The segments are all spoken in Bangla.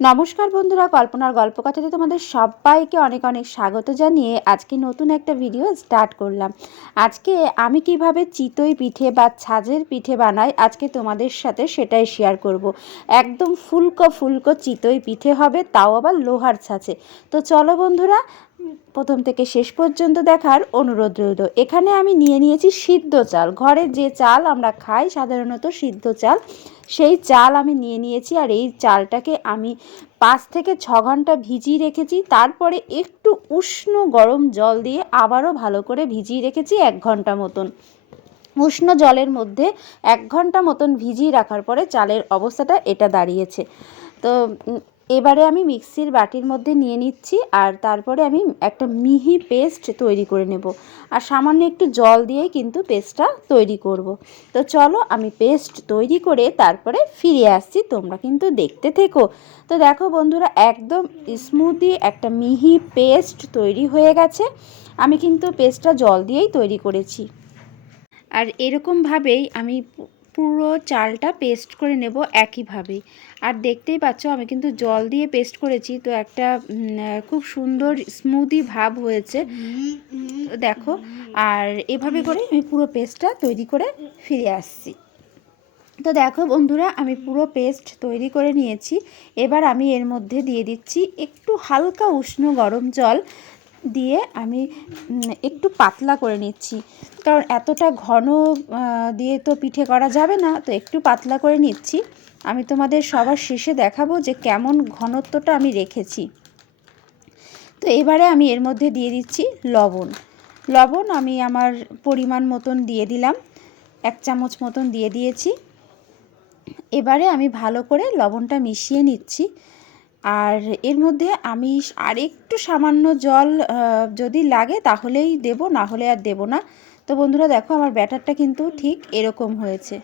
নমস্কার বন্ধুরা, কল্পনার গল্পকথাতে তোমাদের সবাইকে অনেক অনেক স্বাগত জানিয়ে আজকে নতুন একটা ভিডিও স্টার্ট করলাম। আজকে আমি কীভাবে চিতই পিঠে বা ছাজের পিঠে বানাই, আজকে তোমাদের সাথে সেটাই শেয়ার করব। একদম ফুলকো ফুলকো চিতই পিঠে হবে, তাও আবার লোহার ছাঁচে। তো চলো বন্ধুরা, প্রথম থেকে শেষ পর্যন্ত দেখার অনুরোধ রইল। এখানে আমি নিয়ে নিয়েছি সিদ্ধ চাল। ঘরে যে চাল আমরা খাই, সাধারণত সিদ্ধ চাল। সেই চাল আমি নিয়ে নিয়েছি আর এই চালটাকে আমি পাঁচ থেকে ছ ঘণ্টা ভিজিয়ে রেখেছি। তারপরে একটু উষ্ণ গরম জল দিয়ে আবারও ভালো করে ভিজিয়ে রেখেছি এক ঘণ্টা মতন। উষ্ণ জলের মধ্যে এক ঘণ্টা মতন ভিজিয়ে রাখার পরে চালের অবস্থাটা এটা দাঁড়িয়েছে। তো এবারে আমি মিক্সির বাটির মধ্যে নিয়ে নিচ্ছি আর তারপরে আমি একটা মিহি পেস্ট তৈরি করে নেব। আর সামান্য একটু জল দিয়ে কিন্তু পেস্টটা তৈরি করব। তো চলো আমি পেস্ট তৈরি করে তারপরে ফিরে আসছি, তোমরা কিন্তু দেখতে থেকো। তো দেখো বন্ধুরা, একদম স্মুদি একটা মিহি পেস্ট তৈরি হয়ে গেছে। আমি কিন্তু পেস্টটা জল দিয়েই তৈরি করেছি। আর এরকমভাবেই আমি পুরো চালটা পেস্ট করে নেব একইভাবেই আর দেখতেই পাচ্ছ, আমি কিন্তু জল দিয়ে পেস্ট করেছি, তো একটা খুব সুন্দর স্মুদি ভাব হয়েছে। দেখো, আর এভাবে করে আমি পুরো পেস্টটা তৈরি করে ফিরে আসছি। তো দেখো বন্ধুরা, আমি পুরো পেস্ট তৈরি করে নিয়েছি। এবার আমি এর মধ্যে দিয়ে দিচ্ছি একটু হালকা উষ্ণ গরম জল। দিয়ে আমি একটু পাতলা করে নিচ্ছি। কারণ এতটা ঘন দিয়ে তো পিঠে করা যাবে না, তো একটু পাতলা করে নিচ্ছি। আমি তোমাদের সবার শেষে দেখাবো যে কেমন ঘনত্বটা আমি রেখেছি। তো এবারে আমি এর মধ্যে দিয়ে দিচ্ছি লবণ। লবণ আমি আমার পরিমাণ মতন দিয়ে দিলাম, এক চামচ মতন দিয়ে দিয়েছি। এবারে আমি ভালো করে লবণটা মিশিয়ে নিচ্ছি। আর এর মধ্যে আমি আরেকটু সামান্য জল যদি লাগে তাহলেই দেব, না হলে আর দেব না। তো বন্ধুরা দেখো আমার ব্যাটারটা কিন্তু ঠিক এরকম হয়েছে।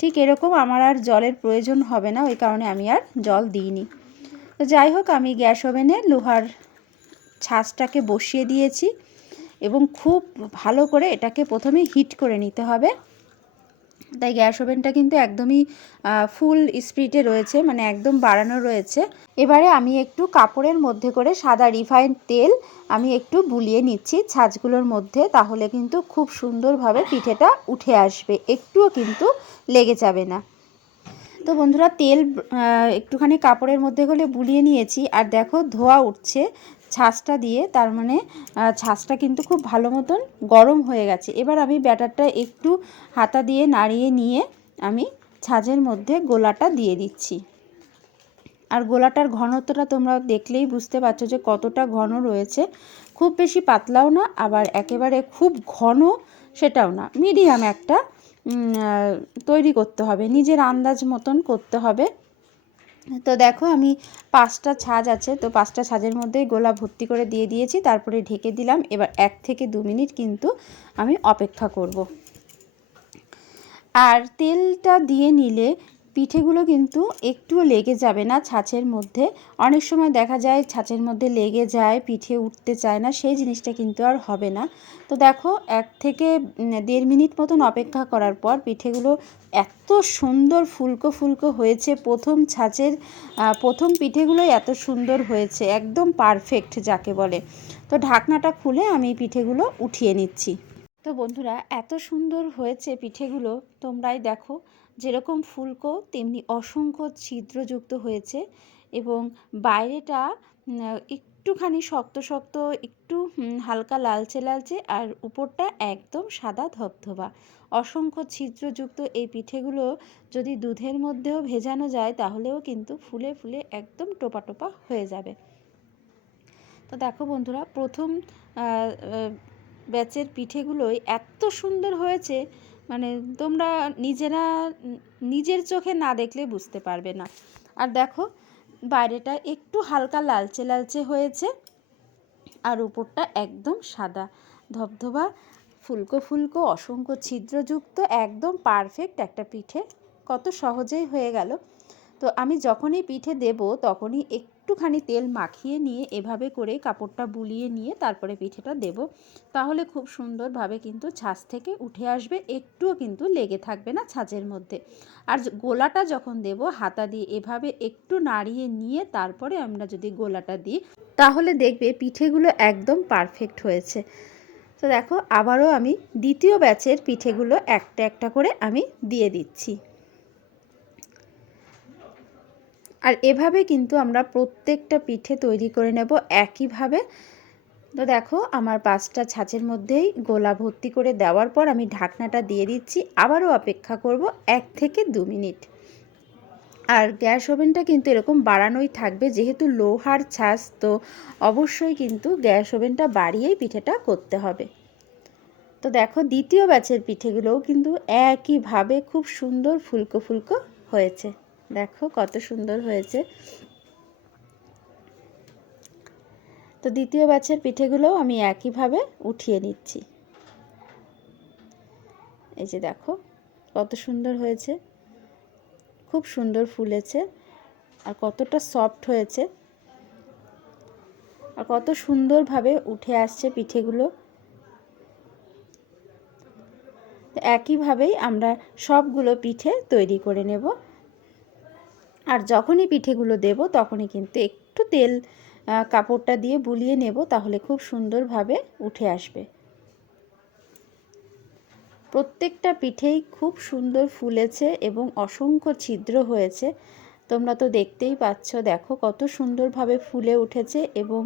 ঠিক এরকম আমার আর জলের প্রয়োজন হবে না, ওই কারণে আমি আর জল দিইনি। তো যাই হোক, আমি গ্যাস ওভেনে লোহার ছাঁচটাকে বসিয়ে দিয়েছি এবং খুব ভালো করে এটাকে প্রথমে হিট করে নিতে হবে। তাই গ্যাস ওভেনটা কিন্তু একদমই ফুল স্পিডে রয়েছে মানে একদম বাড়ানো রয়েছে। এবারে আমি একটু কাপড়ের মধ্যে করে সাদা রিফাইন্ড তেল আমি একটু বুলিয়ে নিচ্ছি ছাঁচগুলোর মধ্যে, তাহলে কিন্তু খুব সুন্দরভাবে পিঠেটা উঠে আসবে, একটুও কিন্তু লেগে যাবে না। তো বন্ধুরা, তেল একটুখানি কাপড়ের মধ্যে করে বুলিয়ে নিয়েছি, আর দেখো ধোয়া উঠছে ছাঁচটা দিয়ে, তার মানে ছাঁচটা কিন্তু খুব ভালো মতন গরম হয়ে গেছে। এবার আমি ব্যাটারটা একটু হাতা দিয়ে নাড়িয়ে নিয়ে আমি ছাঁচের মধ্যে গোলাটা দিয়ে দিচ্ছি। আর গোলাটার ঘনত্বটা তোমরা দেখলেই বুঝতে পারছ যে কতটা ঘন রয়েছে। খুব বেশি পাতলাও না, আবার একেবারে খুব ঘন সেটাও না। মিডিয়াম একটা তৈরি করতে হবে, নিজের আন্দাজ মতন করতে হবে। তো দেখো আমি পাঁচটা ছাজ আছে, তো পাঁচটা ছাজের মধ্যে গোলা ভর্তি করে দিয়ে দিয়েছি, তারপরে ঢেকে দিলাম, এবার এক থেকে দু মিনিট কিন্তু আমি অপেক্ষা করব। আর তেলটা দিয়ে নিলে পিঠেগুলো কিন্তু একটুও লেগে যাবে না ছাঁচের মধ্যে। অনেক সময় দেখা যায় ছাঁচের মধ্যে লেগে যায়, পিঠে উঠতে চায় না, সেই জিনিসটা কিন্তু আর হবে না। তো দেখো, এক থেকে দেড় মিনিট মতন অপেক্ষা করার পর পিঠেগুলো এত সুন্দর ফুলকো ফুলকো হয়েছে, প্রথম ছাঁচের প্রথম পিঠেগুলোই এত সুন্দর হয়েছে, একদম পারফেক্ট যাকে বলে। তো ঢাকনাটা খুলে আমি পিঠেগুলো উঠিয়ে নিচ্ছি। তো বন্ধুরা, এত সুন্দর হয়েছে পিঠেগুলো। তোমরাই দেখো, যেরকম ফুলকো, তেমনি অসংখ্য ছিদ্রযুক্ত হয়েছে এবং বাইরেটা একটুখানি শক্ত শক্ত, একটু হালকা লালচে লালচে আর উপরটা একদম সাদা ধবধবা। অসংখ্য ছিদ্রযুক্ত এই পিঠেগুলো যদি দুধের মধ্যেও ভেজানো যায়, তাহলেও কিন্তু ফুলে ফুলে একদম টোপা টোপা হয়ে যাবে। তো দেখো বন্ধুরা, প্রথম ব্যাচের পিঠেগুলোই এত সুন্দর হয়েছে মানে তোমরা নিজেরা নিজের চোখে না দেখলে বুঝতে পারবে না। আর দেখো, বাইরেটা একটু হালকা লালচে লালচে হয়েছে আর উপরটা একদম সাদা। ধবধবা, ফুলকো ফুলকো, অসংখ্য ছিদ্রযুক্ত, একদম পারফেক্ট একটা পিঠে। কত সহজেই হয়ে গেল। তো আমি যখনই পিঠে দেব তখনই একটু একটুখানি তেল মাখিয়ে নিয়ে এভাবে করে কাপড়টা বুলিয়ে নিয়ে তারপরে পিঠেটা দেব। তাহলে খুব সুন্দরভাবে কিন্তু ছাঁচ থেকে উঠে আসবে, একটুও কিন্তু লেগে থাকবে না ছাঁচের মধ্যে। আর গোলাটা যখন দেব হাতা দিয়ে এভাবে একটু নাড়িয়ে নিয়ে তারপরে আমরা যদি গোলাটা দিই, তাহলে দেখবে পিঠেগুলো একদম পারফেক্ট হয়েছে। তো দেখো, আবারও আমি দ্বিতীয় ব্যাচের পিঠেগুলো একটা একটা করে আমি দিয়ে দিচ্ছি। আর এভাবে কিন্তু আমরা প্রত্যেকটা পিঠে তৈরি করে নেব একইভাবে। তো দেখো, আমার পাঁচটা ছাঁচের মধ্যেই গোলা ভর্তি করে দেওয়ার পর আমি ঢাকনাটা দিয়ে দিচ্ছি। আবারও অপেক্ষা করব এক থেকে দু মিনিট। আর গ্যাস ওভেনটা কিন্তু এরকম বাড়ানোই থাকবে, যেহেতু লোহার ছাঁচ, তো অবশ্যই কিন্তু গ্যাস ওভেনটা বাড়িয়েই পিঠেটা করতে হবে। তো দেখো, দ্বিতীয় ব্যাচের পিঠেগুলোও কিন্তু একইভাবে খুব সুন্দর ফুলকো ফুলকো হয়েছে। দেখো কত সুন্দর হয়েছে। তো দ্বিতীয় ব্যাচের পিঠেগুলোও আমি একইভাবে উঠিয়ে নিচ্ছি। এই যে দেখো কত সুন্দর হয়েছে। খুব সুন্দর ফুলেছে আর কতটা সফট হয়েছে। আর কত সুন্দরভাবে উঠে আসছে পিঠেগুলো। একইভাবেই আমরা সবগুলো পিঠে তৈরি করে নেব। আর যখনই পিঠেগুলো দেব তখনই কিন্তু একটু তেল কাপড়টা দিয়ে বুলিয়ে নেব তাহলে খুব সুন্দরভাবে উঠে আসবে। প্রত্যেকটা পিঠেই খুব সুন্দর ফুলেছে এবং অসংখ্য ছিদ্র হয়েছে। তোমরা তো দেখতেই পাচ্ছ, দেখো কত সুন্দরভাবে ফুলে উঠেছে এবং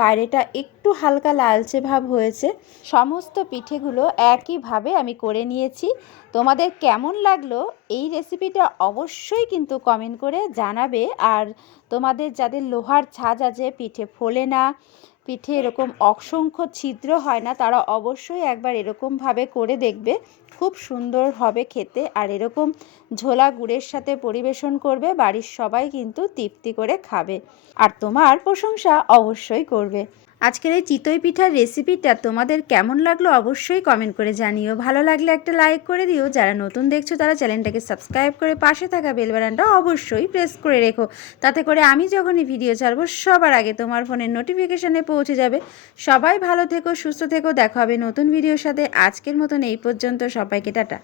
বাইরেটা একটু হালকা লালচে ভাব হয়েছে। সমস্ত পিঠেগুলো একইভাবে আমি করে নিয়েছি। তোমাদের কেমন লাগল এই রেসিপিটা অবশ্যই কিন্তু কমেন্ট করে জানাবে। আর তোমাদের যাদের লোহার ছাজ আছে, পিঠে ফোলে না পিঠে এরকম অসংখ্য ছিদ্র হয় না, তারা অবশ্যই একবার এরকমভাবে করে দেখবে। খুব সুন্দর হবে খেতে আর এরকম ঝোলা গুড়ের সাথে পরিবেশন করবে, বাড়ির সবাই কিন্তু তৃপ্তি করে খাবে। আর তোমার প্রশংসা অবশ্যই করবে। আজকের এই চিতই পিঠার রেসিপিটা তোমাদের কেমন লাগল অবশ্যই কমেন্ট করে জানিও। ভালো লাগলে একটা লাইক করে দিও। যারা নতুন দেখছ তারা চ্যানেলটাকে সাবস্ক্রাইব করে পাশে থাকা বেল বাটনটা অবশ্যই প্রেস করে রেখো। তাতে করে আমি যখনই ভিডিও ছাড়বো, সবার আগে তোমার ফোনের নোটিফিকেশানে পৌঁছে যাবে। সবাই ভালো থেকো, সুস্থ থেকো। দেখা হবে নতুন ভিডিওর সাথে। আজকের মতন এই পর্যন্ত। সবাইকে টাটা।